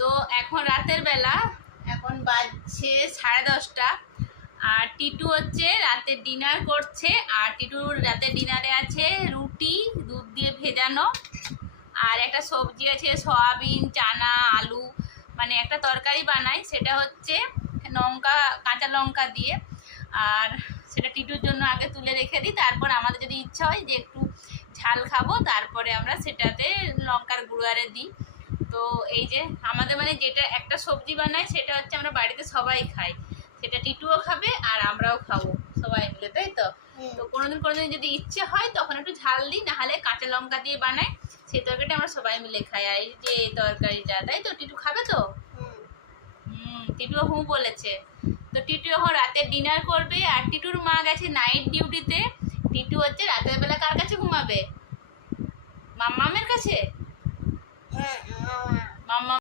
তো এখন রাতের বেলা, এখন বাজছে 10:30, আর টিটু হচ্ছে রাতের ডিনার করছে। আর টিটুর রাতের ডিনারে আছে রুটি দুধ দিয়ে ভেজানো, আর একটা সবজি আছে সয়াবিন, চানা, আলু, মানে একটা তরকারি বানাই, সেটা হচ্ছে কাঁচা লঙ্কা দিয়ে। আর সেটা টিটুর জন্য আগে তুলে রেখে দিই, তারপর আমাদের যদি ইচ্ছা হয় যে একটু ঝাল খাবো তারপরে আমরা সেটাতে লঙ্কার গুঁড়ো আরে দিই। তো এই যে আমাদের মানে যেটা একটা সবজি বানাই সেটা হচ্ছে আমরা বাড়িতে সবাই খাই, সেটা টিটুও খাবে আর আমরাও খাবো সবাই মিলে, তাই তো? তো কোনোদিন যদি ইচ্ছে হয় তখন একটু ঝাল দিই, নাহলে কাঁচা লঙ্কা দিয়ে বানাই, সেই তরকারিটা আমরা সবাই মিলে খাই। আর এই যে এই তরকারিটা, তাই তো? টিটু খাবে তো? টিটুও বলেছে। তো টিটু এখন রাতে ডিনার করবে, আর টিটুর মা গেছে নাইট ডিউটিতে। টিটু হচ্ছে রাতের বেলা কার কাছে ঘুমাবে? মাম্মামের কাছে। মাম্মা